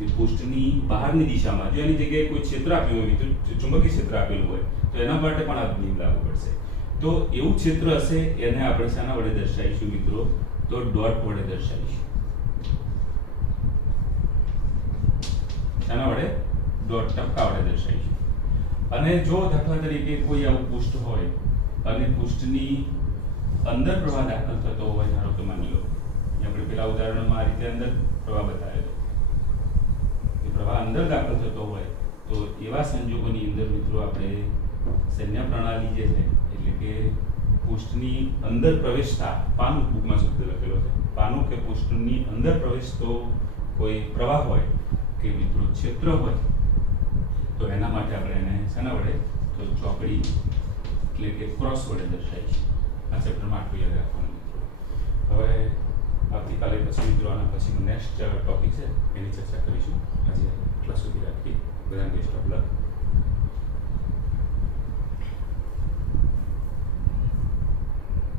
એ પૃષ્ઠની બહારની દિશામાં જો એની જગ્યાએ કોઈ ક્ષેત્ર આપ્યું હોય, ચુંબકીય ક્ષેત્ર આપેલું હોય તો એના માટે પણ આ નિયમ લાગુ પડશે. તો એવું ક્ષેત્ર હશે એને આપણે શાના વડે દર્શાવીશું મિત્રો તો ડોટ વડે દર્શાવીશું. શાના વડે? ડોટ, ટપકા વડે દર્શાવીશું. અને જો દાખલા તરીકે કોઈ આવું પૃષ્ઠ હોય અને પૃષ્ઠની અંદર પ્રવાહ દાખલ થતો હોય, ધારો કે માની લો આપણે પેલા ઉદાહરણમાં આ રીતે અંદર પ્રવાહ બતાવેલો, એ પ્રવાહ અંદર દાખલ થતો હોય તો એવા સંજોગોની અંદર મિત્રો આપણે સંજ્ઞા પ્રણાલી જે છે એટલે કે પૃષ્ઠની અંદર પ્રવેશતા, પાનું બુકમાં શબ્દ લખેલો છે, પાનું કે પૃષ્ઠની અંદર પ્રવેશતો કોઈ પ્રવાહ હોય કે મિત્રો ક્ષેત્ર હોય તો એના માટે આપણે એને શેના વડે તો ચોકડી એટલે કે ક્રોસ વડે દર્શાવીશું. આ ચેપ્ટરમાં આટલું યાદ રાખવાનું મિત્રો. હવે આવતીકાલે પછી મિત્રો આના પછીનું નેક્સ્ટ ટોપિક છે એની ચર્ચા કરીશું. આજે એટલા સુધી રાખી. બધાને બેસ્ટ ઓફ લક.